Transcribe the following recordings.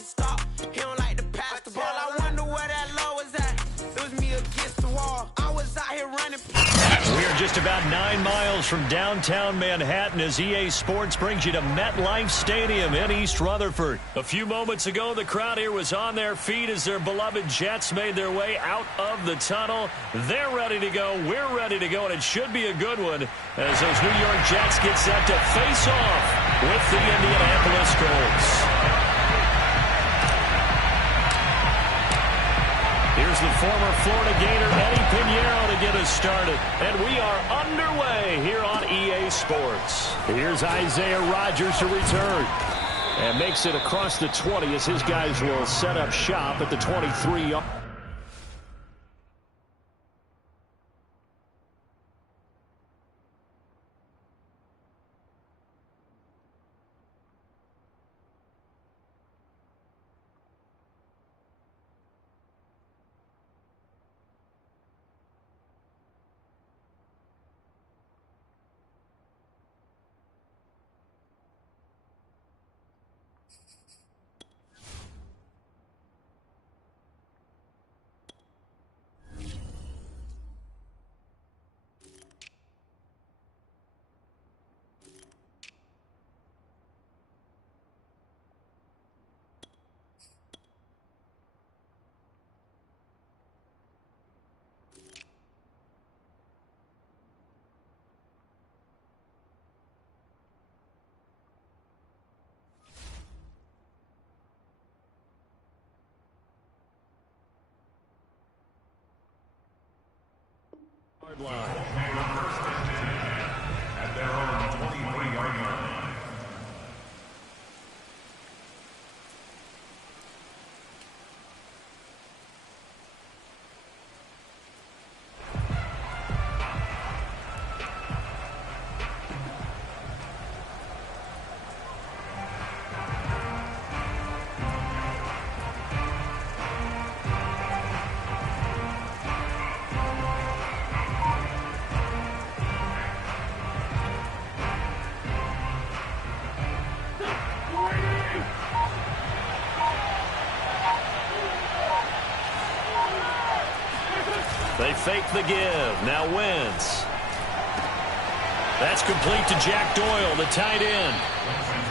never stop. He don't like to pass the ball. I wonder where that low was at. It was me against the wall. I was out here running. We are just about 9 miles from downtown Manhattan as EA Sports brings you to MetLife Stadium in East Rutherford. A few moments ago, the crowd here was on their feet as their beloved Jets made their way out of the tunnel. They're ready to go. We're ready to go, and it should be a good one as those New York Jets get set to face off with the Indianapolis Colts. Here's the former Florida Gator, Eddie Pinheiro, to get us started. And we are underway here on EA Sports. Here's Isaiah Rodgers to return. And makes it across the 20 as his guys will set up shop at the 23. Line. At their own 23-yard line. They fake the give. Now Wentz. That's complete to Jack Doyle, the tight end.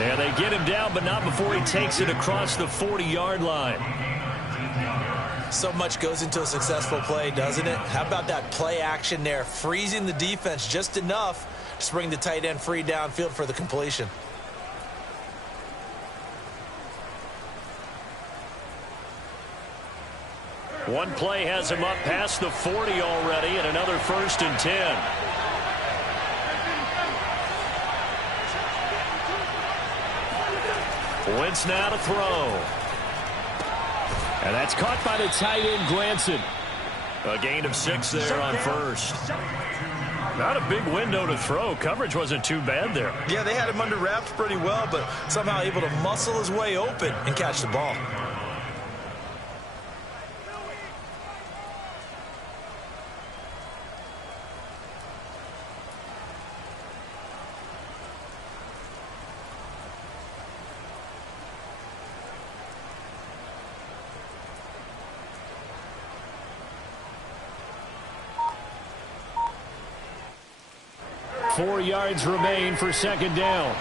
And they get him down, but not before he takes it across the 40-yard line. So much goes into a successful play, doesn't it? How about that play action there, freezing the defense just enough to bring the tight end free downfield for the completion. One play has him up past the 40 already, and another 1st and 10. Wentz now to throw. And that's caught by the tight end, Glanson. A gain of 6 there on first. Not a big window to throw. Coverage wasn't too bad there. Yeah, they had him under wraps pretty well, but somehow able to muscle his way open and catch the ball. Four yards remain for second down.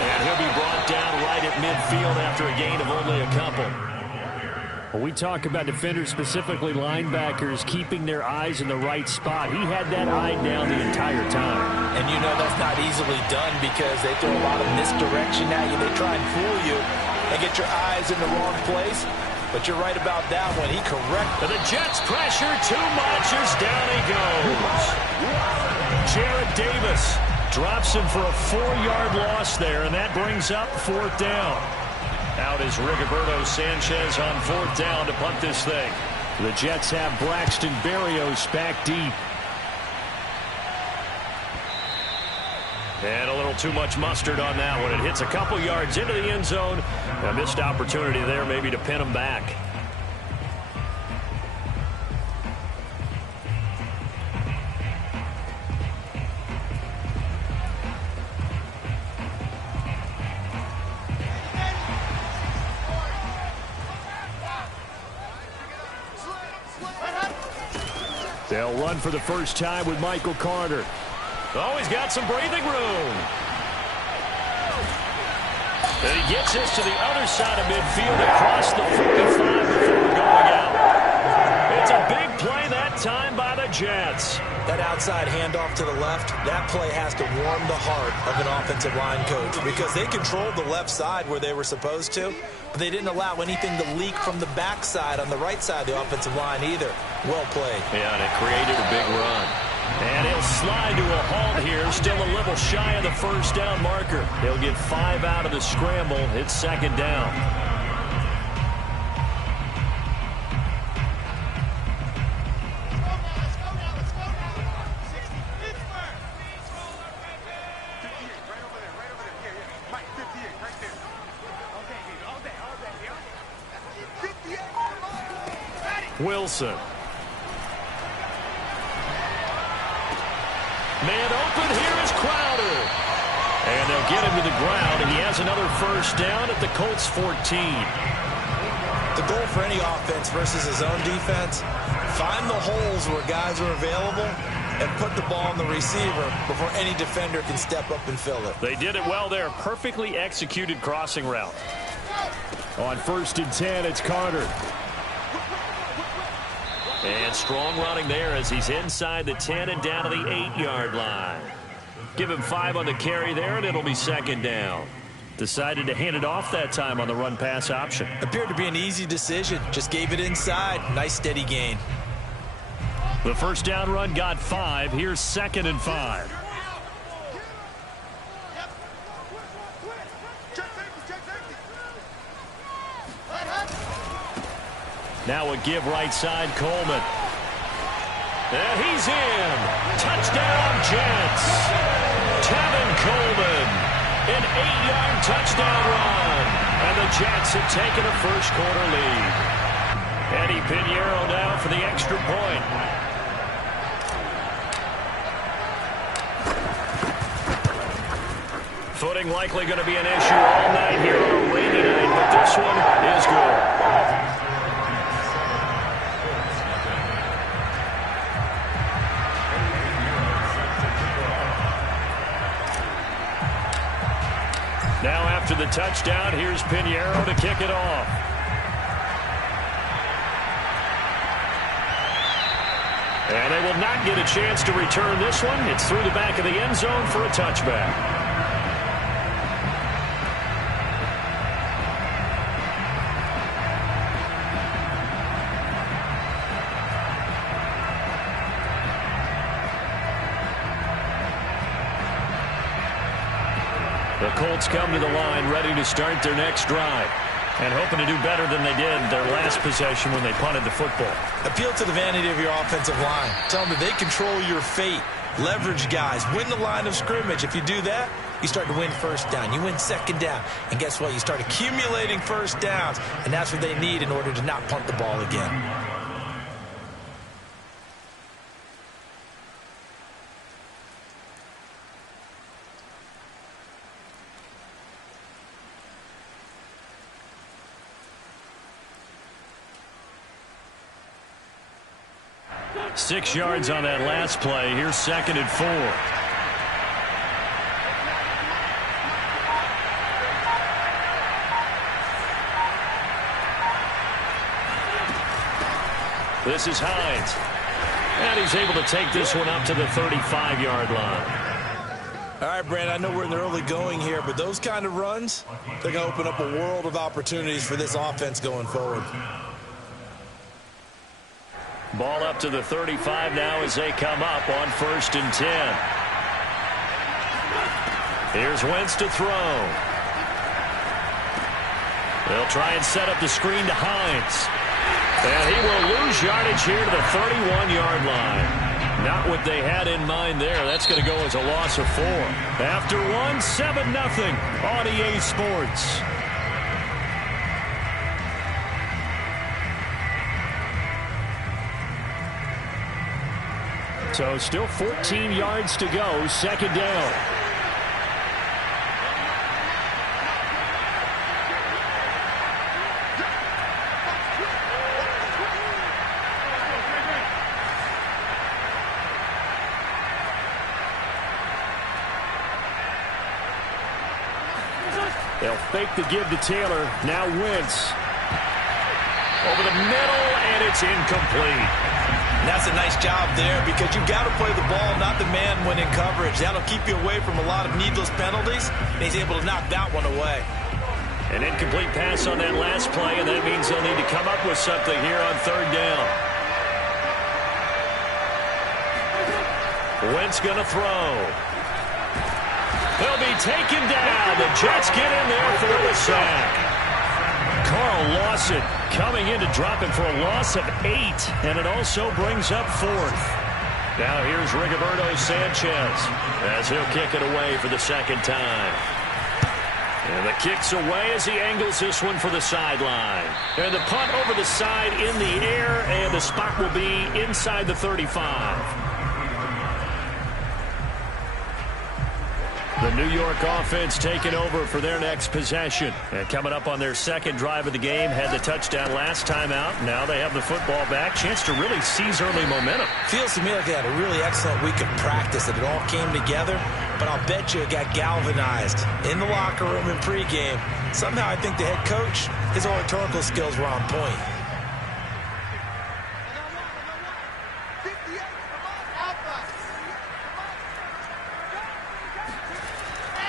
And he'll be brought down right at midfield after a gain of only a couple. When we talk about defenders, specifically linebackers, keeping their eyes in the right spot, he had that eye down the entire time. And you know that's not easily done because they throw a lot of misdirection at you. They try and fool you and get your eyes in the wrong place. But you're right about that one. He corrected. The Jets pressure too much as down he goes. Jarrad Davis drops him for a 4-yard loss there, and that brings up 4th down. Out is Rigoberto Sanchez on 4th down to punt this thing. The Jets have Braxton Berrios back deep. And a little too much mustard on that one. It hits a couple yards into the end zone. A missed opportunity there maybe to pin him back. They'll run for the first time with Michael Carter. Oh, he's got some breathing room. And he gets this to the other side of midfield across the 45 before going out. It's a big play that time by the Jets. That outside handoff to the left, that play has to warm the heart of an offensive line coach because they controlled the left side where they were supposed to, but they didn't allow anything to leak from the backside on the right side of the offensive line either. Well played. Yeah, and it created a big run. And he'll slide to a halt here, still a little shy of the first down marker. He'll get 5 out of the scramble. It's second down. Wilson. Man open, here is Crowder. And they'll get him to the ground, and he has another first down at the Colts 14. The goal for any offense versus his own defense, find the holes where guys are available and put the ball on the receiver before any defender can step up and fill it. They did it well there. Perfectly executed crossing route. On 1st and 10, it's Carter. And strong running there as he's inside the 10 and down to the 8-yard line. Give him 5 on the carry there, and it'll be second down. Decided to hand it off that time on the run-pass option. Appeared to be an easy decision. Just gave it inside. Nice steady gain. The first down run got 5. Here's 2nd and 5. Now a give right side, Coleman. And he's in. Touchdown, Jets. Tevin Coleman. An 8-yard touchdown run. And the Jets have taken a first-quarter lead. Eddie Pinheiro now for the extra point. Footing likely going to be an issue all night here on a rainy night, but this one is good. Now after the touchdown, here's Pinheiro to kick it off. And they will not get a chance to return this one. It's through the back of the end zone for a touchback. The Colts come to the line ready to start their next drive and hoping to do better than they did their last possession when they punted the football. Appeal to the vanity of your offensive line. Tell them that they control your fate. Leverage guys. Win the line of scrimmage. If you do that, you start to win first down. You win second down. And guess what? You start accumulating first downs. And that's what they need in order to not punt the ball again. Six yards on that last play. Here's 2nd and 4. This is Hines. And he's able to take this one up to the 35-yard line. All right, Brand, I know we're in the early going here, but those kind of runs, they're going to open up a world of opportunities for this offense going forward. Ball up to the 35 now as they come up on 1st and 10. Here's Wentz to throw. They'll try and set up the screen to Hines. And he will lose yardage here to the 31-yard line. Not what they had in mind there. That's going to go as a loss of 4. After one, 7-0 on EA Sports. So still 14 yards to go, second down. They'll fake the give to Taylor. Now Wentz. Over the middle, and it's incomplete. And that's a nice job there because you've got to play the ball, not the man when in coverage. That'll keep you away from a lot of needless penalties, and he's able to knock that one away. An incomplete pass on that last play, and that means they'll need to come up with something here on third down. Wentz going to throw. They'll be taken down. The Jets get in there for the sack. Carl Lawson coming in to drop him for a loss of 8, and it also brings up 4th. Now here's Rigoberto Sanchez as he'll kick it away for the second time. And the kick's away as he angles this one for the sideline. And the punt over the side in the air, and the spot will be inside the 35. The New York offense taking over for their next possession. And coming up on their second drive of the game, had the touchdown last time out. Now they have the football back. Chance to really seize early momentum. Feels to me like they had a really excellent week of practice, that it all came together. But I'll bet you it got galvanized in the locker room in pregame. Somehow I think the head coach, his oratorical skills were on point.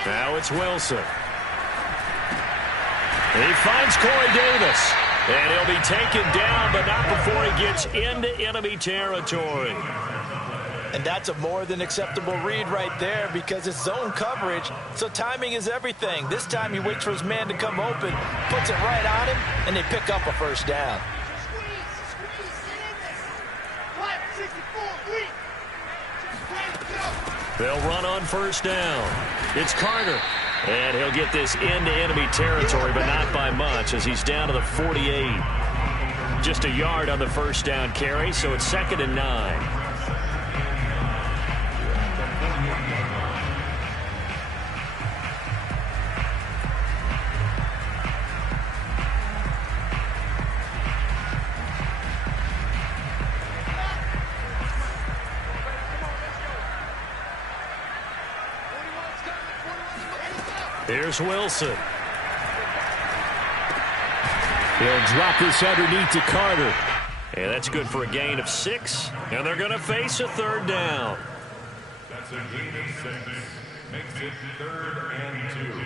Now it's Wilson. He finds Corey Davis. And he'll be taken down, but not before he gets into enemy territory. And that's a more than acceptable read right there because it's zone coverage, so timing is everything. This time he waits for his man to come open, puts it right on him, and they pick up a first down. They'll run on first down. It's Carter. And he'll get this into enemy territory, but not by much as he's down to the 48. Just a yard on the first down carry, so it's 2nd and 9. Here's Wilson. He'll drop this underneath to Carter. And that's good for a gain of 6. And they're going to face a third down. That's a gain of 6. Makes it 3rd and 2.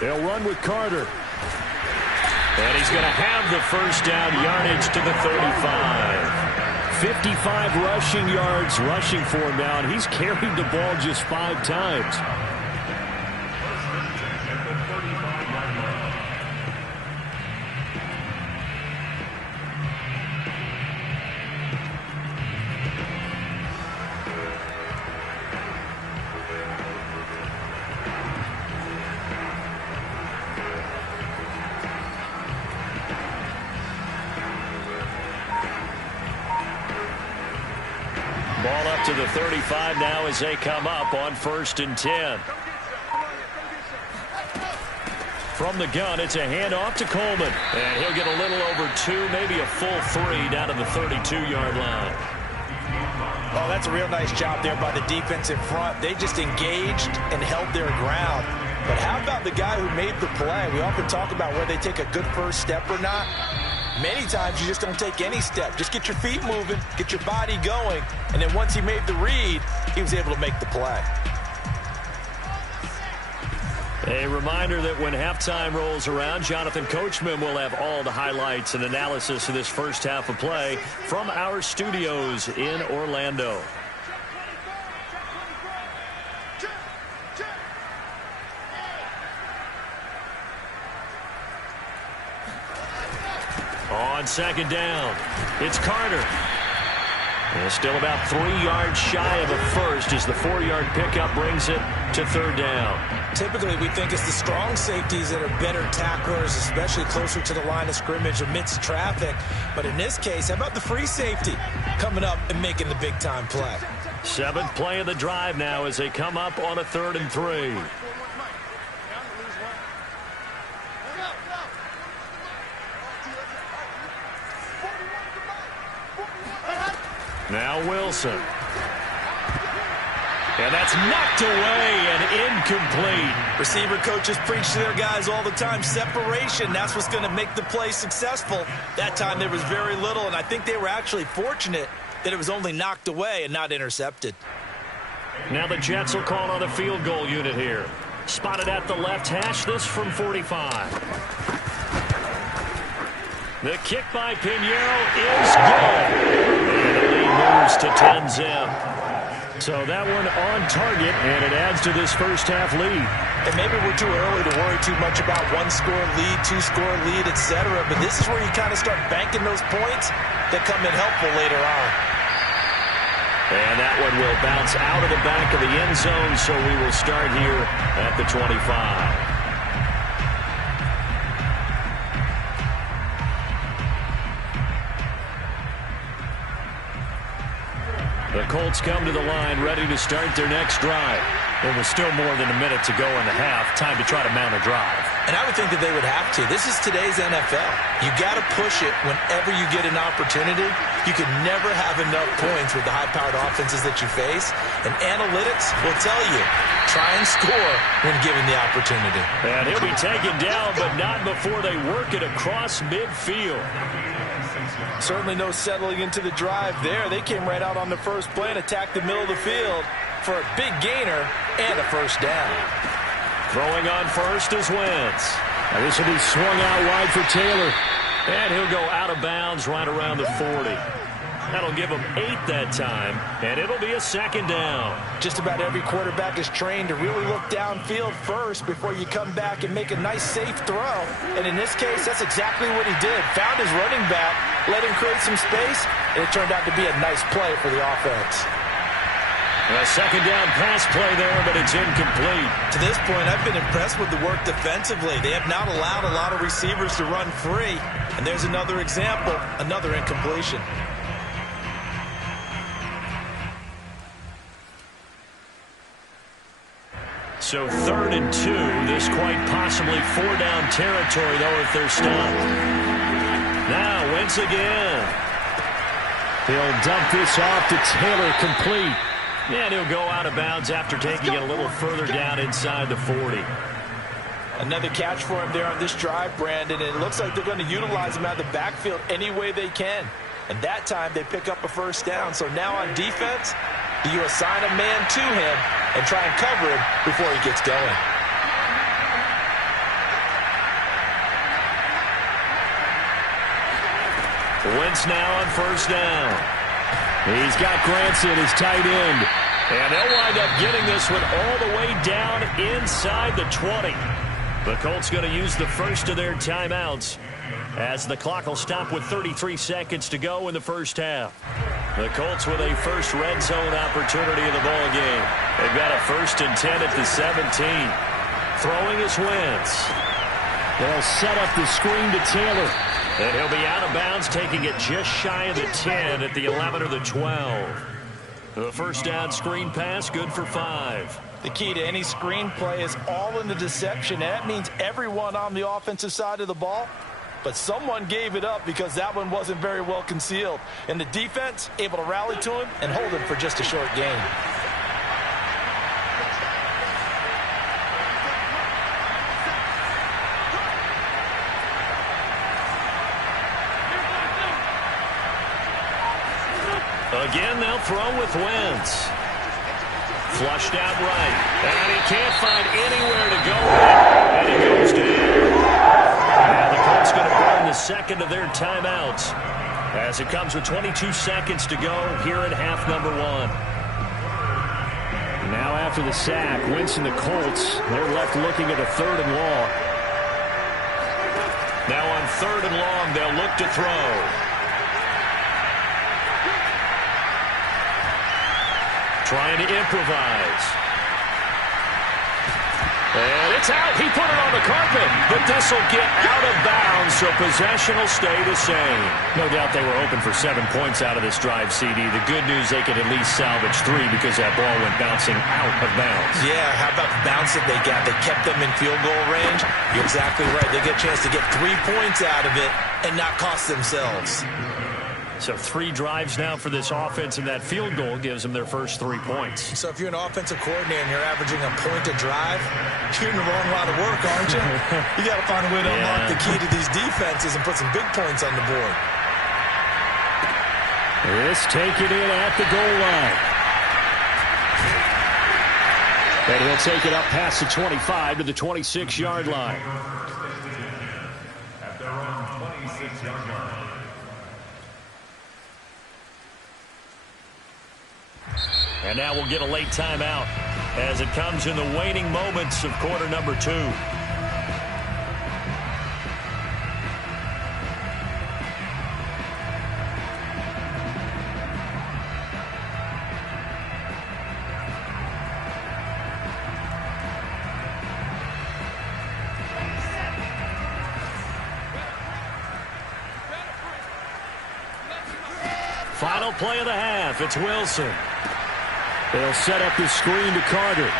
They'll run with Carter. And he's going to have the first down, yardage to the 35. 55 rushing yards rushing for him now, and he's carried the ball just 5 times. Ball up to the 35 now as they come up on 1st and 10. From the gun, it's a handoff to Coleman. And he'll get a little over 2, maybe a full 3 down to the 32-yard line. Oh, that's a real nice job there by the defense in front. They just engaged and held their ground. But how about the guy who made the play? We often talk about whether they take a good first step or not. Many times you just don't take any step. Just get your feet moving, get your body going, and then once he made the read, he was able to make the play. A reminder that when halftime rolls around, Jonathan Coachman will have all the highlights and analysis of this first half of play from our studios in Orlando. On 2nd down, it's Carter. And still about 3 yards shy of a first as the 4-yard pickup brings it to 3rd down. Typically, we think it's the strong safeties that are better tacklers, especially closer to the line of scrimmage amidst traffic. But in this case, how about the free safety coming up and making the big-time play? Seventh play of the drive now as they come up on a 3rd and 3. Now Wilson. And that's knocked away and incomplete. Receiver coaches preach to their guys all the time. Separation, that's what's going to make the play successful. That time there was very little, and I think they were actually fortunate that it was only knocked away and not intercepted. Now the Jets will call on the field goal unit here. Spotted at the left hash, this from 45. The kick by Pinheiro is good. And the lead moves to 10-zip. So that one on target, and it adds to this first half lead. And maybe we're too early to worry too much about one-score lead, two-score lead, etc. But this is where you kind of start banking those points that come in helpful later on. And that one will bounce out of the back of the end zone, so we will start here at the 25. The Colts come to the line ready to start their next drive. There was still more than a minute to go in the half. Time to try to mount a drive. And I would think that they would have to. This is today's NFL. You got to push it whenever you get an opportunity. You can never have enough points with the high-powered offenses that you face. And analytics will tell you, try and score when given the opportunity. And he'll be taken down, but not before they work it across midfield. Certainly no settling into the drive there. They came right out on the first play and attacked the middle of the field for a big gainer and a first down. Throwing on first is Wentz. Now this will be swung out wide for Taylor. And he'll go out of bounds right around the 40. That'll give him 8 that time, and it'll be a second down. Just about every quarterback is trained to really look downfield first before you come back and make a nice, safe throw. And in this case, that's exactly what he did. Found his running back, let him create some space, and it turned out to be a nice play for the offense. A second down pass play there, but it's incomplete. To this point, I've been impressed with the work defensively. They have not allowed a lot of receivers to run free. And there's another example, another incompletion. So 3rd and 2. This quite possibly 4-down territory, though, if they're stopped. Now, Wentz again. He'll dump this off to Taylor, complete. And he'll go out of bounds after taking it a little further down inside the 40. Another catch for him there on this drive, Brandon. And it looks like they're going to utilize him out of the backfield any way they can. And that time they pick up a first down. So now on defense, you assign a man to him and try and cover him before he gets going. Wentz now on first down. He's got Granson, his tight end. And they'll wind up getting this one all the way down inside the 20. The Colts going to use the first of their timeouts as the clock will stop with 33 seconds to go in the first half. The Colts with a first red zone opportunity in the ball game. They've got a 1st and 10 at the 17. Throwing is Wentz. They'll set up the screen to Taylor. And he'll be out of bounds, taking it just shy of the 10 at the 11 or the 12. The first down screen pass, good for 5. The key to any screen play is all in the deception. And that means everyone on the offensive side of the ball. But someone gave it up because that one wasn't very well concealed. And the defense able to rally to him and hold him for just a short gain. Again, they'll throw with Wentz. Flushed out right. And he can't find anywhere to go with. And he goes down. And the Colts going to burn the second of their timeouts as it comes with 22 seconds to go here at half number 1. Now after the sack, Wentz and the Colts, they're left looking at a 3rd and long. Now on 3rd and long, they'll look to throw. Trying to improvise. And it's out. He put it on the carpet. But this will get out of bounds, so possession will stay the same. No doubt they were hoping for 7 points out of this drive, CD. The good news, they could at least salvage 3 because that ball went bouncing out of bounds. Yeah, how about the bounce that they got? They kept them in field goal range. You're exactly right. They get a chance to get 3 points out of it and not cost themselves. So 3 drives now for this offense, and that field goal gives them their first 3 points. So if you're an offensive coordinator and you're averaging a point a drive, you're in the wrong line of work, aren't you? You got to find a way to unlock the key to these defenses and put some big points on the board. This taken in at the goal line. And he'll take it up past the 25 to the 26-yard line. At their own 26-yard line. And now we'll get a late timeout as it comes in the waning moments of quarter number 2. Final play of the half. It's Wilson. They'll set up the screen to Carter.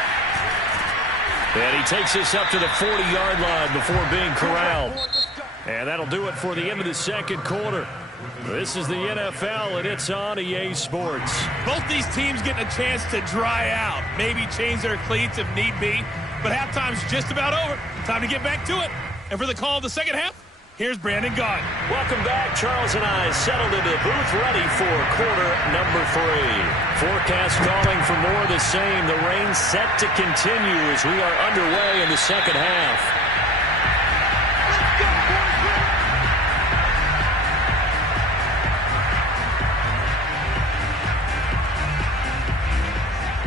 And he takes this up to the 40-yard line before being corralled. And that'll do it for the end of the second quarter. This is the NFL, and it's on EA Sports. Both these teams getting a chance to dry out, maybe change their cleats if need be. But halftime's just about over. Time to get back to it. And for the call of the second half, here's Brandon Gaudin. Welcome back. Charles and I settled into the booth, ready for quarter number 3. Forecast calling for more of the same. The rain set to continue as we are underway in the second half.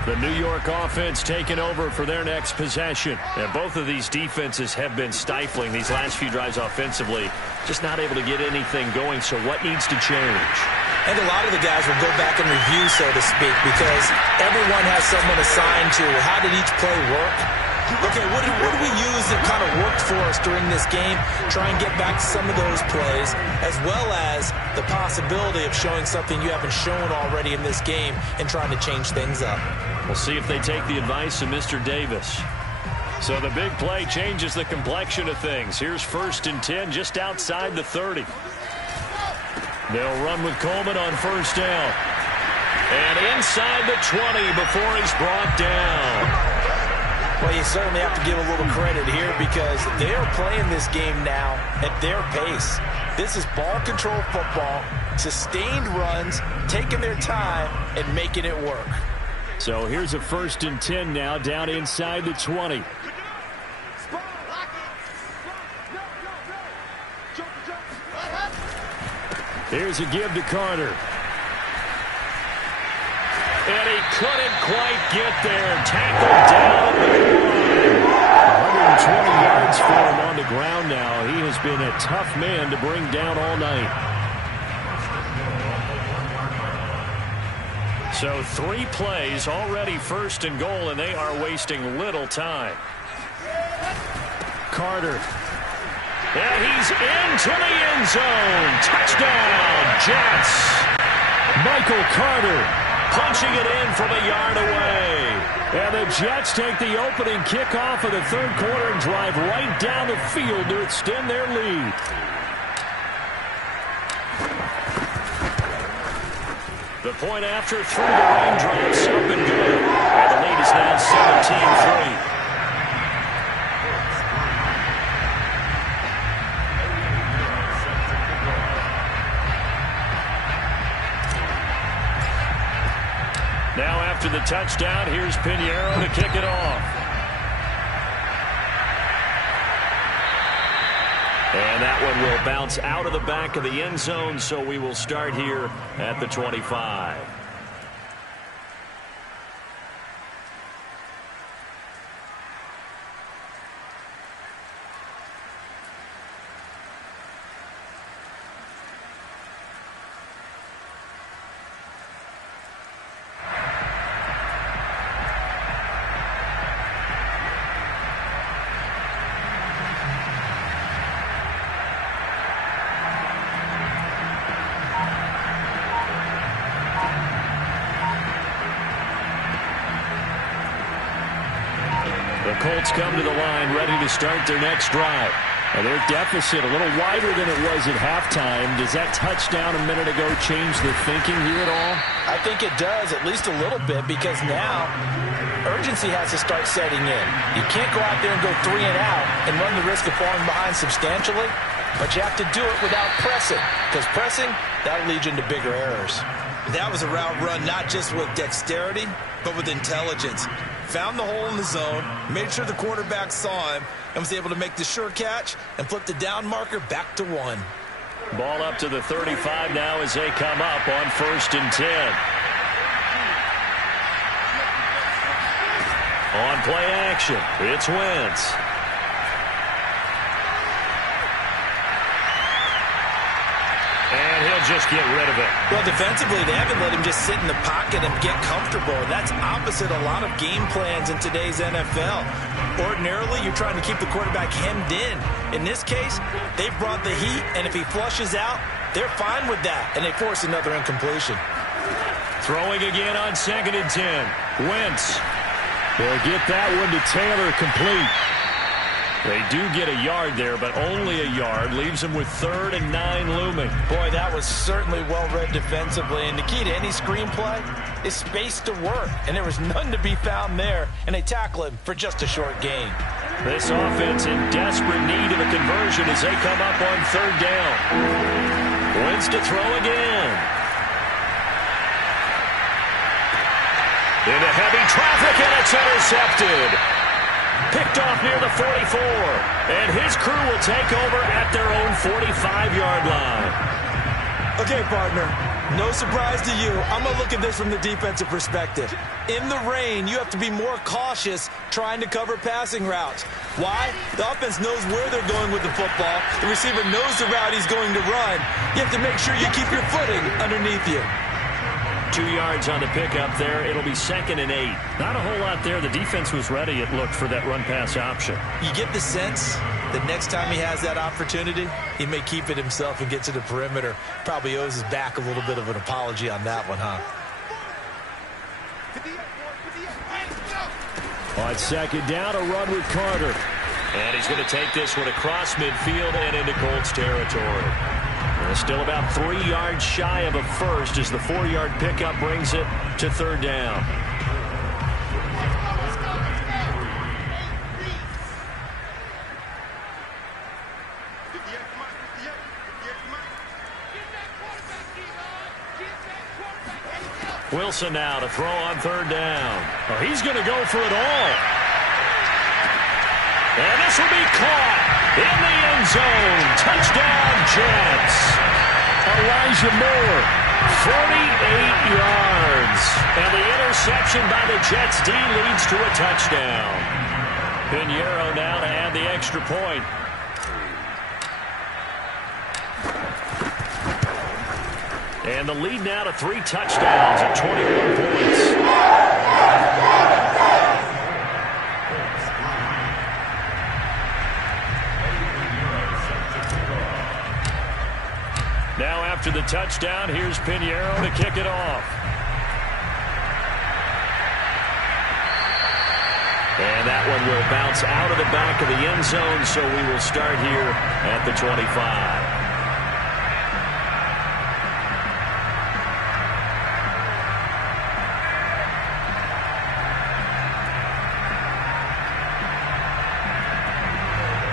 The New York offense taking over for their next possession. And both of these defenses have been stifling these last few drives offensively. Just not able to get anything going, so what needs to change? And a lot of the guys will go back and review, so to speak, because everyone has someone assigned to how did each play work. Okay, what did we use that kind of worked for us during this game? Try and get back to some of those plays, as well as the possibility of showing something you haven't shown already in this game and trying to change things up. We'll see if they take the advice of Mr. Davis. So the big play changes the complexion of things. Here's 1st and 10 just outside the 30. They'll run with Coleman on first down. And inside the 20 before he's brought down. Well, you certainly have to give a little credit here because they are playing this game now at their pace. This is ball control football, sustained runs, taking their time and making it work. So here's a 1st and 10 now down inside the 20. Here's a give to Carter. And he couldn't quite get there. Tackled down at the line. 120 yards for him on the ground now. He has been a tough man to bring down all night. So 3 plays, already 1st and goal, and they are wasting little time. Carter. And he's into the end zone. Touchdown, Jets. Michael Carter punching it in from a yard away. And the Jets take the opening kickoff of the 3rd quarter and drive right down the field to extend their lead. The point after through the raindrops, up and good. And the lead is now 17-3. Now after the touchdown, here's Pinheiro to kick it off. And that one will bounce out of the back of the end zone, so we will start here at the 25. The Colts come to the line ready to start their next drive. And their deficit a little wider than it was at halftime. Does that touchdown a minute ago change the thinking here at all? I think it does, at least a little bit, because now urgency has to start setting in. You can't go out there and go 3 and out and run the risk of falling behind substantially, but you have to do it without pressing, because pressing, that'll lead you into bigger errors. That was a route run not just with dexterity, but with intelligence. Found the hole in the zone, made sure the quarterback saw him, and was able to make the sure catch and flip the down marker back to 1. Ball up to the 35 now as they come up on 1st and 10. On play action, it's Wentz. And he'll just get rid of it. Well, defensively, they haven't let him just sit in the pocket and get comfortable. That's opposite a lot of game plans in today's NFL. Ordinarily, you're trying to keep the quarterback hemmed in. In this case, they've brought the heat, and if he flushes out, they're fine with that, and they force another incompletion. Throwing again on 2nd and 10. Wentz. They'll get that one to Taylor, complete. They do get a yard there, but only a yard. Leaves them with 3rd and 9 looming. Boy, that was certainly well-read defensively. And the key to any screenplay is space to work. And there was none to be found there. And they tackle him for just a short gain. This offense in desperate need of a conversion as they come up on 3rd down. Wentz to throw again. Into heavy traffic, and it's intercepted. Picked off near the 44, and his crew will take over at their own 45-yard line. Okay, partner, no surprise to you. I'm going to look at this from the defensive perspective. In the rain, you have to be more cautious trying to cover passing routes. Why? The offense knows where they're going with the football. The receiver knows the route he's going to run. You have to make sure you keep your footing underneath you. 2 yards on the pickup there. It'll be 2nd and 8. Not a whole lot there. The defense was ready, it looked, for that run-pass option. You get the sense that next time he has that opportunity, he may keep it himself and get to the perimeter. Probably owes his back a little bit of an apology on that one, huh? On 2nd down, a run with Carter. And he's going to take this one across midfield and into Colts territory. Still about 3 yards shy of a first as the 4-yard pickup brings it to 3rd down. Wilson now to throw on 3rd down. Oh, he's going to go for it all. And this will be caught in the end zone. Touchdown, Jets. Elijah Moore, 48 yards. And the interception by the Jets D leads to a touchdown. Pinheiro now to add the extra point. And the lead now to 3 touchdowns at 21 points. Now after the touchdown, here's Pinheiro to kick it off. And that one will bounce out of the back of the end zone, so we will start here at the 25.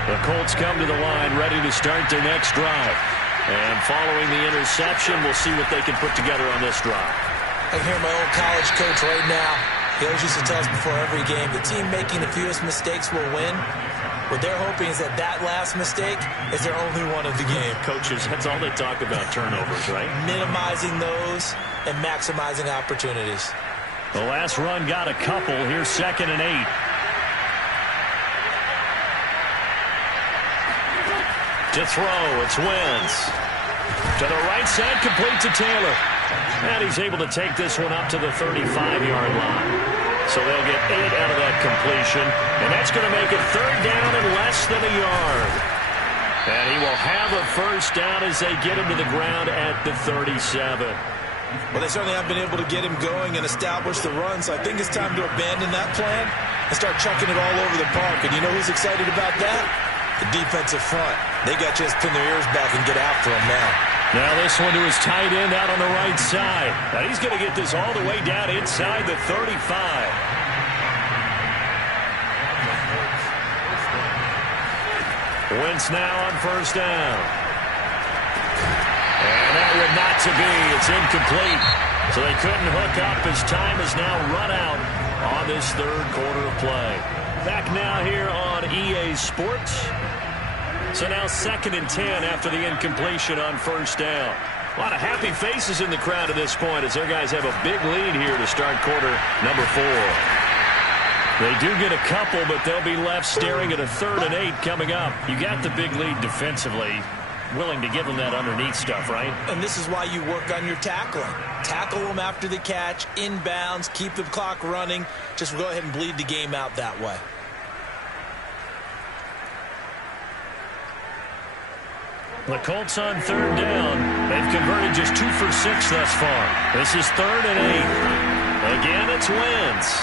The Colts come to the line ready to start their next drive. And following the interception, we'll see what they can put together on this drive. I hear my old college coach right now. He always used to tell us before every game, the team making the fewest mistakes will win. What they're hoping is that that last mistake is their only one of the game. Coaches, that's all they talk about, turnovers, right? Minimizing those and maximizing opportunities. The last run got a couple. Here's 2nd and 8. To throw, it's Wentz. To the right side, complete to Taylor. And he's able to take this one up to the 35-yard line. So they'll get 8 out of that completion. And that's going to make it 3rd down and less than a yard. And he will have a first down as they get him to the ground at the 37. Well, they certainly haven't been able to get him going and establish the run, so I think it's time to abandon that plan and start chucking it all over the park. And you know who's excited about that? The defensive front. They got to just pin their ears back and get after him now. Now this one to his tight end out on the right side. Now he's going to get this all the way down inside the 35. Wentz now on first down. And that would not to be. It's incomplete. So they couldn't hook up as time has now run out on this third quarter of play. Back now here on EA Sports. So now 2nd and 10 after the incompletion on first down. A lot of happy faces in the crowd at this point as their guys have a big lead here to start quarter number 4. They do get a couple, but they'll be left staring at a 3rd and 8 coming up. You got the big lead defensively. Willing to give them that underneath stuff, right? And this is why you work on your tackling. Tackle them after the catch, inbounds, keep the clock running. Just go ahead and bleed the game out that way. The Colts on 3rd down. They've converted just 2 for 6 thus far. This is 3rd and 8. Again, it's Wentz.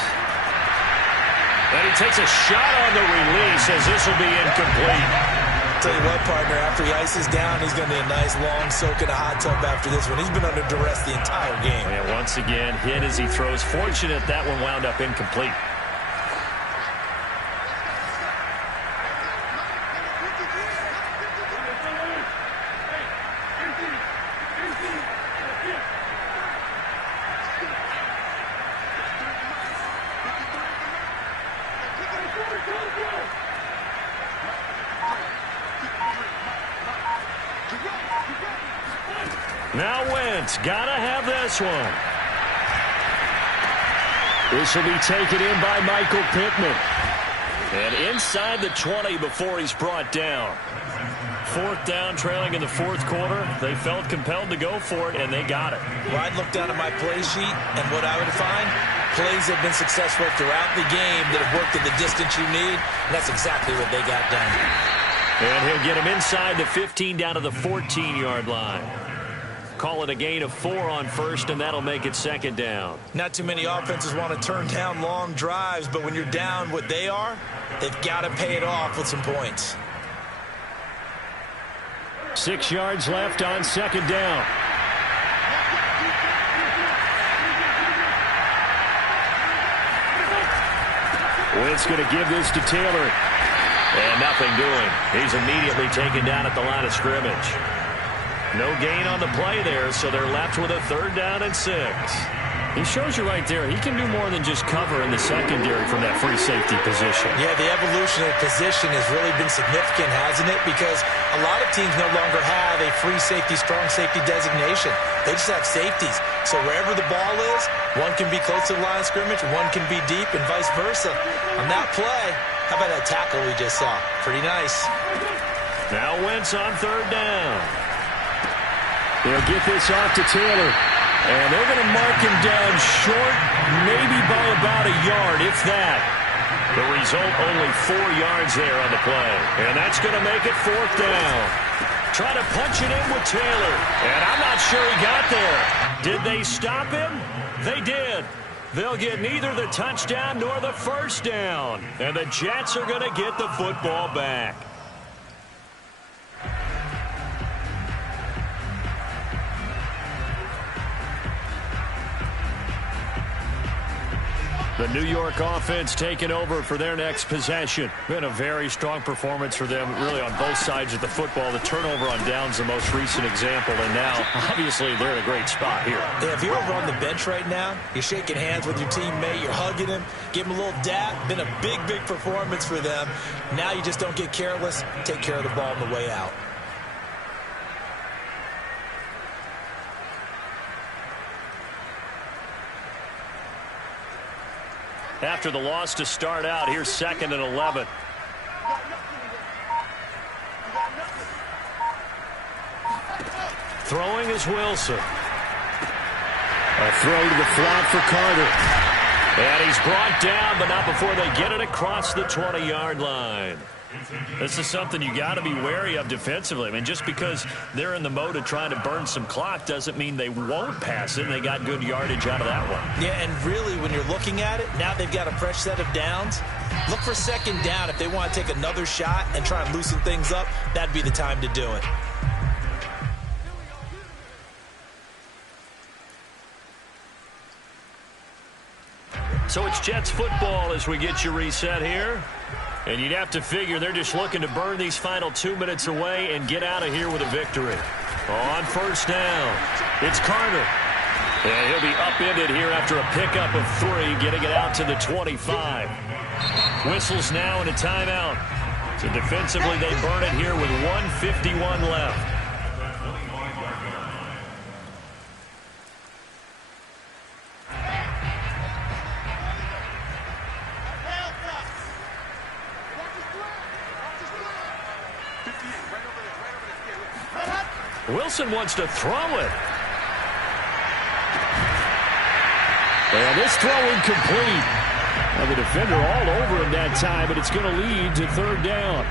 And he takes a shot on the release as this will be incomplete. Tell you what, partner, after he ices down, he's going to need a nice long soak in a hot tub after this one. He's been under duress the entire game. And once again, hit as he throws. Fortunate that one wound up incomplete. Now Wentz, gotta have this one. This will be taken in by Michael Pittman. And inside the 20 before he's brought down. 4th down, trailing in the 4th quarter. They felt compelled to go for it, and they got it. Well, I'd look down at my play sheet, and what I would find, plays have been successful throughout the game that have worked at the distance you need, and that's exactly what they got done. And he'll get him inside the 15 down to the 14-yard line. Call it a gain of 4 on first, and that'll make it 2nd down. Not too many offenses want to turn down long drives, but when you're down what they are, they've got to pay it off with some points. 6 yards left on 2nd down. Wentz going to give this to Taylor. And nothing doing. He's immediately taken down at the line of scrimmage. No gain on the play there, so they're left with a 3rd down and 6. He shows you right there, he can do more than just cover in the secondary from that free safety position. Yeah, the evolution of position has really been significant, hasn't it? Because a lot of teams no longer have a free safety, strong safety designation. They just have safeties. So wherever the ball is, one can be close to the line of scrimmage, one can be deep, and vice versa. On that play, how about that tackle we just saw? Pretty nice. Now Wentz on 3rd down. They'll get this off to Taylor. And they're going to mark him down short, maybe by about a yard, if that. The result, only 4 yards there on the play. And that's going to make it 4th down. Try to punch it in with Taylor. And I'm not sure he got there. Did they stop him? They did. They'll get neither the touchdown nor the 1st down. And the Jets are going to get the football back. The New York offense taking over for their next possession. Been a very strong performance for them, really on both sides of the football. The turnover on downs, the most recent example, and now, obviously, they're in a great spot here. Yeah, if you're over on the bench right now, you're shaking hands with your teammate, you're hugging him, give him a little dap. Been a big, big performance for them. Now you just don't get careless. Take care of the ball on the way out. After the loss to start out, here's 2nd and 11. Throwing is Wilson. A throw to the flat for Carter. And he's brought down, but not before they get it across the 20-yard line. This is something you got to be wary of defensively. I mean, just because they're in the mode of trying to burn some clock doesn't mean they won't pass it, and they got good yardage out of that one. Yeah, and really, when you're looking at it, now they've got a fresh set of downs. Look for second down. If they want to take another shot and try and loosen things up, that'd be the time to do it. So it's Jets football as we get you reset here. And you'd have to figure they're just looking to burn these final 2 minutes away and get out of here with a victory. On first down, it's Carter. And he'll be upended here after a pickup of 3, getting it out to the 25. Whistles now and a timeout. So defensively, they burn it here with 1:51 left. Wilson wants to throw it. And this throw incomplete. And the defender all over him that time, but it's going to lead to third down.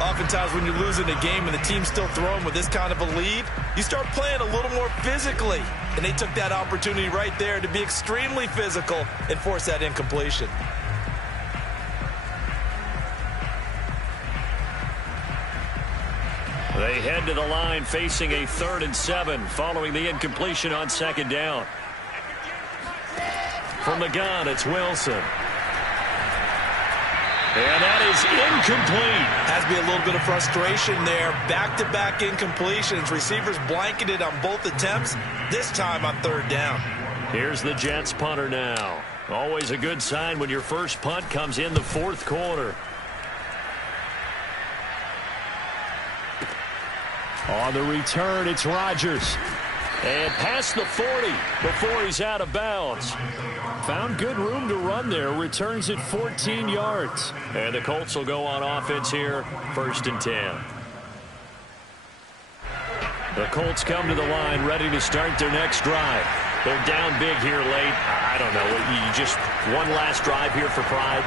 Oftentimes when you're losing a game and the team's still throwing with this kind of a lead, you start playing a little more physically. And they took that opportunity right there to be extremely physical and force that incompletion. They head to the line facing a 3rd and 7 following the incompletion on second down. From the gun, it's Wilson. And that is incomplete. Has to be a little bit of frustration there. Back-to-back incompletions. Receivers blanketed on both attempts, this time on third down. Here's the Jets punter now. Always a good sign when your first punt comes in the 4th quarter. On the return, it's Rodgers. And past the 40 before he's out of bounds. Found good room to run there. Returns at 14 yards. And the Colts will go on offense here, 1st and 10. The Colts come to the line ready to start their next drive. They're down big here late. I don't know. You just one last drive here for pride.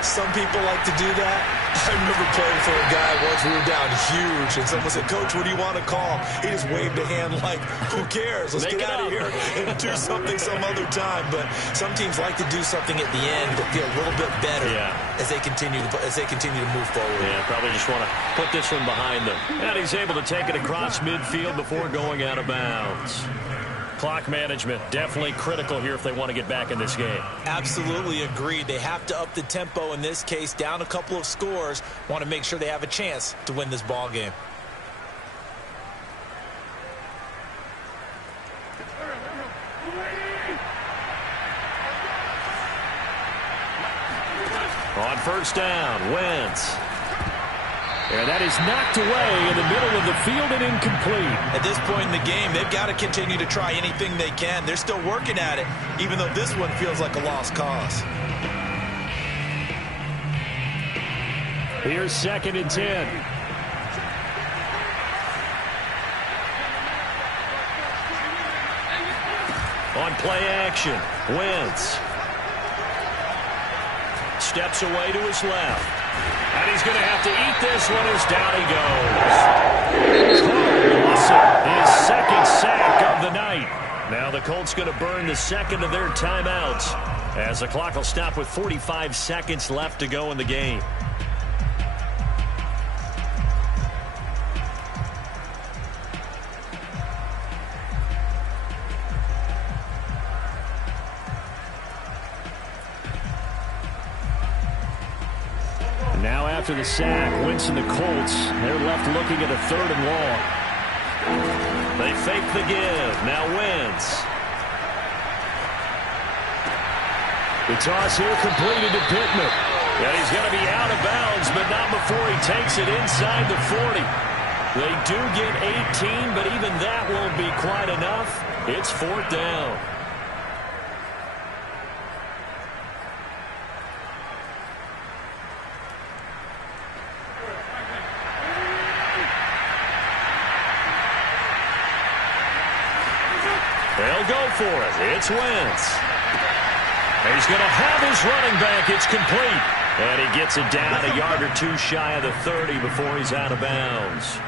Some people like to do that. I remember playing for a guy once. We were down huge, and someone said, "Coach, what do you want to call?" He just waved a hand like, "Who cares? Let's get out of here and do something some other time." But some teams like to do something at the end to feel a little bit better as they continue to move forward. Yeah, probably just want to put this one behind them. And he's able to take it across midfield before going out of bounds. Clock management definitely critical here if they want to get back in this game. Absolutely agreed. They have to up the tempo in this case, down a couple of scores. Want to make sure they have a chance to win this ball game. On first down, Wentz. And that is knocked away in the middle of the field and incomplete. At this point in the game, they've got to continue to try anything they can. They're still working at it, even though this one feels like a lost cause. Here's 2nd and 10. On play action, Wentz. Steps away to his left. And he's going to have to eat this one as down he goes. Carl Lawson, his 2nd sack of the night. Now the Colts going to burn the 2nd of their timeouts as the clock will stop with 45 seconds left to go in the game. Now after the sack, Wentz and the Colts, they're left looking at a 3rd and long. They fake the give. Now Wentz. The toss here completed to Pittman. And he's going to be out of bounds, but not before he takes it inside the 40. They do get 18, but even that won't be quite enough. It's 4th down. They'll go for it. It's Wentz. He's going to have his running back. It's complete. And he gets it down a yard or two shy of the 30 before he's out of bounds.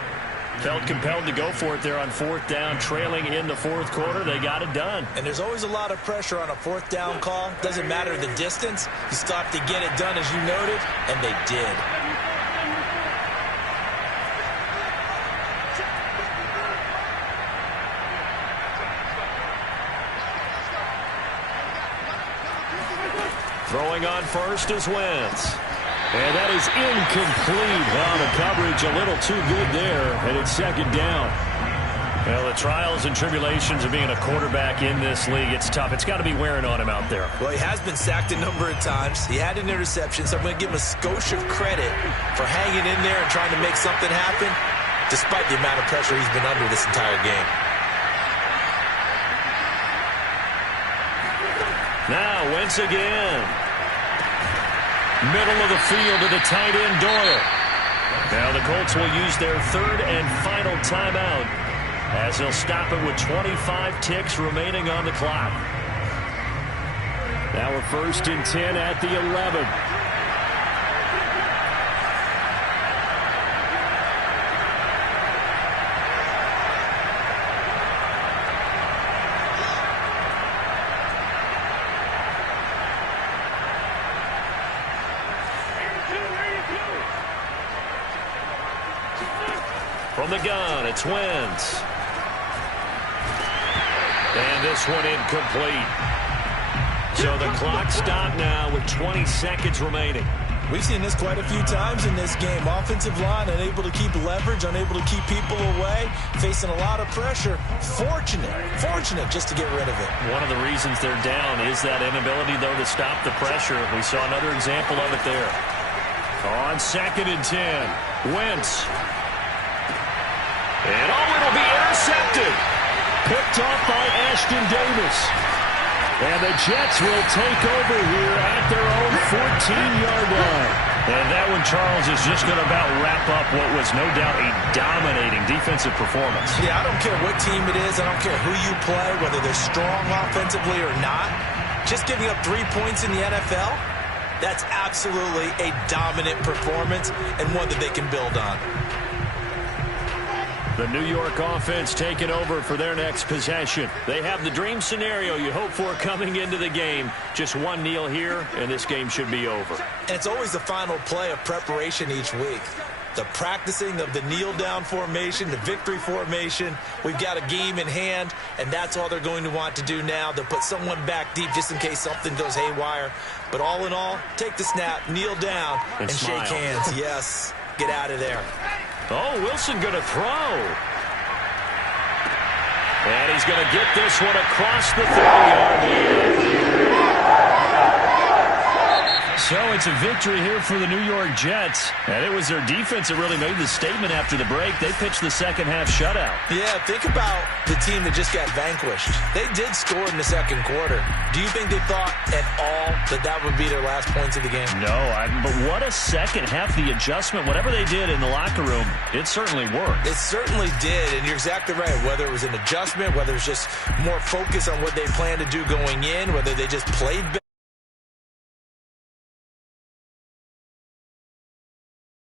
Felt compelled to go for it there on fourth down, trailing in the fourth quarter. They got it done. And there's always a lot of pressure on a fourth down call. Doesn't matter the distance. You still have to get it done, as you noted, and they did. Throwing on first is Wentz. And that is incomplete. Well, the coverage a little too good there, and it's second down. Well, the trials and tribulations of being a quarterback in this league, it's tough. It's got to be wearing on him out there. Well, he has been sacked a number of times. He had an interception, so I'm going to give him a skosh of credit for hanging in there and trying to make something happen, despite the amount of pressure he's been under this entire game. Now, Wentz again. Middle of the field to the tight end, Doyle. Now the Colts will use their third and final timeout as they'll stop it with 25 ticks remaining on the clock. Now we're first and 10 at the 11. From the gun, it's Wentz. And this one incomplete. So the clock stopped now with 20 seconds remaining. We've seen this quite a few times in this game. Offensive line unable to keep leverage, unable to keep people away, facing a lot of pressure. Fortunate just to get rid of it. One of the reasons they're down is that inability, though, to stop the pressure. We saw another example of it there. On second and 10, Wentz. And it'll be intercepted. Picked off by Ashton Davis. And the Jets will take over here at their own 14-yard line. And that one, Charles, is just going to about wrap up what was no doubt a dominating defensive performance. Yeah, I don't care what team it is. I don't care who you play, whether they're strong offensively or not. Just giving up 3 points in the NFL, that's absolutely a dominant performance and one that they can build on. The New York offense taking over for their next possession. They have the dream scenario you hope for coming into the game. Just one kneel here, and this game should be over. And it's always the final play of preparation each week. The practicing of the kneel-down formation, the victory formation. We've got a game in hand, and that's all they're going to want to do now. They'll put someone back deep just in case something goes haywire. But all in all, take the snap, kneel down, and shake hands. Yes, get out of there. Oh, Wilson going to throw. And he's going to get this one across the 30-yard line. So it's a victory here for the New York Jets. And it was their defense that really made the statement after the break. They pitched the second-half shutout. Yeah, think about the team that just got vanquished. They did score in the second quarter. Do you think they thought at all that that would be their last points of the game? No, but what a second half. The adjustment, whatever they did in the locker room, it certainly worked. It certainly did, and you're exactly right. Whether it was an adjustment, whether it was just more focus on what they planned to do going in, whether they just played better.